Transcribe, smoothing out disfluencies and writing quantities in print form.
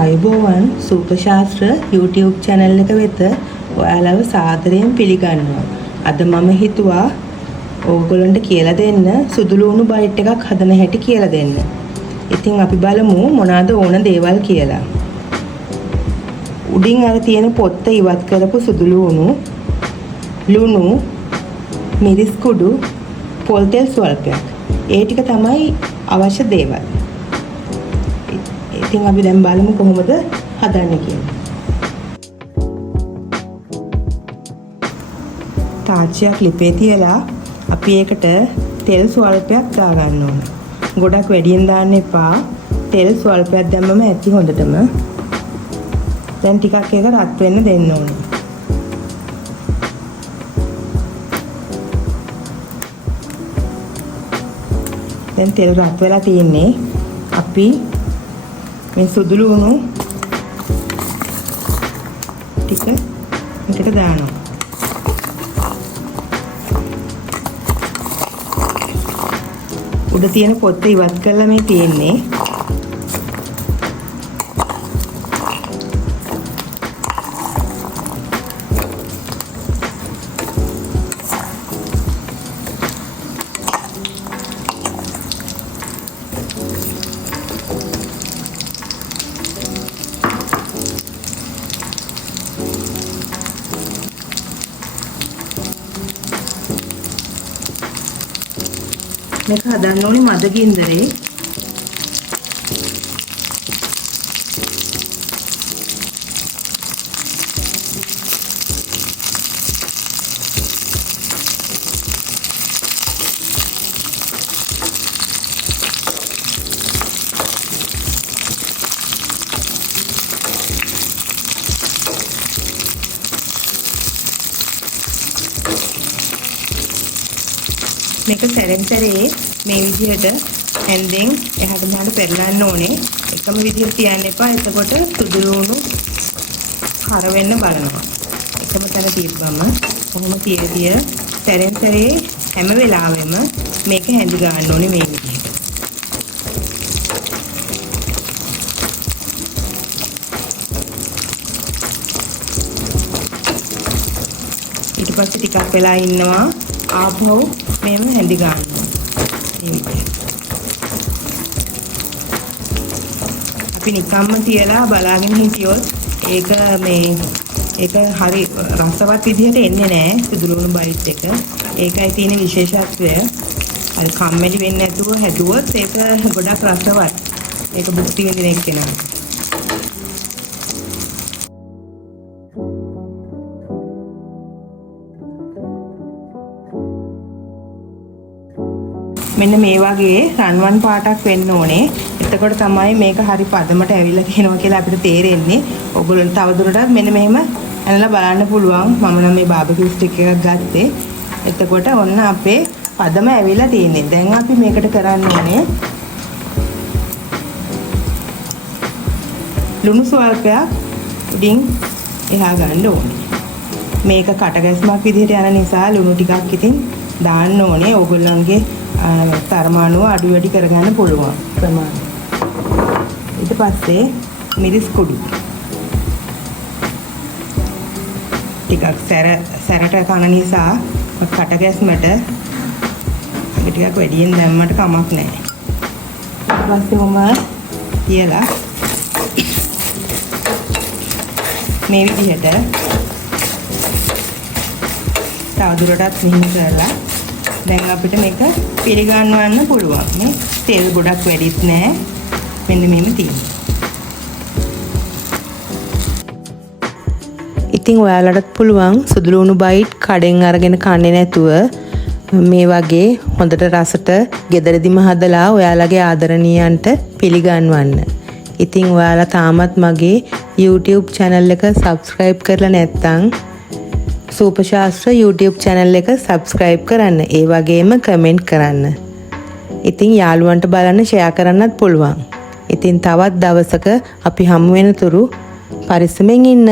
අයිබෝවන් සූපශාස්ත්‍ර YouTube channel එක වෙත ඔයාලව සාදරයෙන් පිළිගන්නවා. අද මම හිතුවා ඕගොල්ලන්ට කියලා දෙන්න සුදුලුණු බයිට් එකක් හදන හැටි කියලා දෙන්න. ඉතින් අපි බලමු මොනවාද ඕන දේවල් කියලා. උඩින් අර තියෙන පොත්ත ඉවත් කරපු සුදුලුණු, ලුණු, මිරිස් කුඩු, පොල් තෙල් ස්වල්පයක්. ඒ ටික තමයි අවශ්‍ය දේවල්. ඉතින් අපි දැන් බලමු කොහොමද හදන්නේ කියලා. තාච්චියක් ලිපේ තියලා අපි ඒකට තෙල් ස්වල්පයක් දාගන්න ඕන. ගොඩක් වැඩියෙන් දාන්න එපා. තෙල් ස්වල්පයක් දැම්මම ඇති හොඳටම. දැන් ටිකක් ඒක රත් වෙන්න දෙන්න ඕන. දැන් තෙල් රත් වෙලා තියෙන්නේ. අපි මේ සුදුලුණු ටික මේකට දානවා. උඩ තියෙන පොත්ත ඉවත් කරලා මේ තියෙන්නේ. මේක හදන්න ඕනේ මද ගින්දරේ. මේක සැරෙන් සැරේ මේ විදිහට හැන්දෙන් එහාට මෙහාට පෙරලන්න ඕනේ. එකම විදිහට තියන්න එපා. එතකොට සුදුලුණු කර වෙන්න බලනවා. එකම තැන තියපුවම කොහොම තිය සැරෙන් සැරේ හැම වෙලාවෙම මේක හැඳි ගන්න ඕනේ මේ විදිහට. ඊට පස්සේ ටිකක් වෙලා ඉන්නවා. ආපහු මේව හැඳි ගන්නවා. අපි නිකම්ම තියලා බලාගෙන හිටියොත් ඒක හරි රසවත් විදිහට එන්නේ නැහැ සුදුලුණු බයිට් එක. ඒකයි තියෙන විශේෂත්වය. අර කම්මැලි වෙන්නේ නැතුව හැදුවොත් ඒක ගොඩක් රසවත්. ඒක බුද්ධි විඳින එක්කෙනා. මෙන්න මේ වගේ රන්වන් පාටක් වෙන්න ඕනේ. එතකොට තමයි මේක හරි පදමට ඇවිල්ලා තියෙනවා කියලා අපිට තේරෙන්නේ. ඔයගොල්ලන්ට තවදුරටත් මෙන්න මෙහෙම ඇනලා බලන්න පුළුවන්. මම නම් මේ බාබකියු ස්ටික් එකක් ගත්තේ. එතකොට ඔන්න අපේ පදම ඇවිල්ලා තියෙන්නේ. දැන් අපි මේකට කරන්න ඕනේ ලුණු ස්වල්පයක් උඩින් එහා ගන්න ඕනේ. මේක කටගැස්මක් විදිහට යන නිසා ලුණු ටිකක් ඉතින් දාන්න ඕනේ. ඕගොල්ලන්ගේ තරමානුව අඩු වැඩි කරගන්න පුළුවන් ප්‍රමාණය. ඊට පස්සේ මිරිස් කුඩු ටිකක් සැරට කන නිසා කටගැස්මට ටිකක් වැඩියෙන් දැම්මට කමක් නැහැ. ඊට පස්සේ මම තියලා මේ විදිහට තවදුරටත් මිහින් කරලා දැන් අපිට මේක පිළිගන්වන්න පුළුවන්. මේ තෙල් ගොඩක් වැඩිත් නෑ. මෙන්න මෙහෙම තියෙනවා. ඉතින් ඔයාලටත් පුළුවන් සුදුලුණු බයිට් කඩෙන් අරගෙන කන්නේ නැතුව මේ වගේ හොඳට රසට ගෙදරදිම හදලා ඔයාලගේ ආදරණීයන්ට පිළිගන්වන්න. ඉතින් ඔයාලා තාමත් මගේ YouTube channel එක subscribe කරලා නැත්නම් සූපශාස්ත්‍ර YouTube channel එක subscribe කරන්න. ඒ වගේම comment කරන්න. ඉතින් යාළුවන්ට බලන්න share කරන්නත් පුළුවන්. ඉතින් තවත් දවසක අපි හමු වෙනතුරු පරිස්සමෙන් ඉන්න.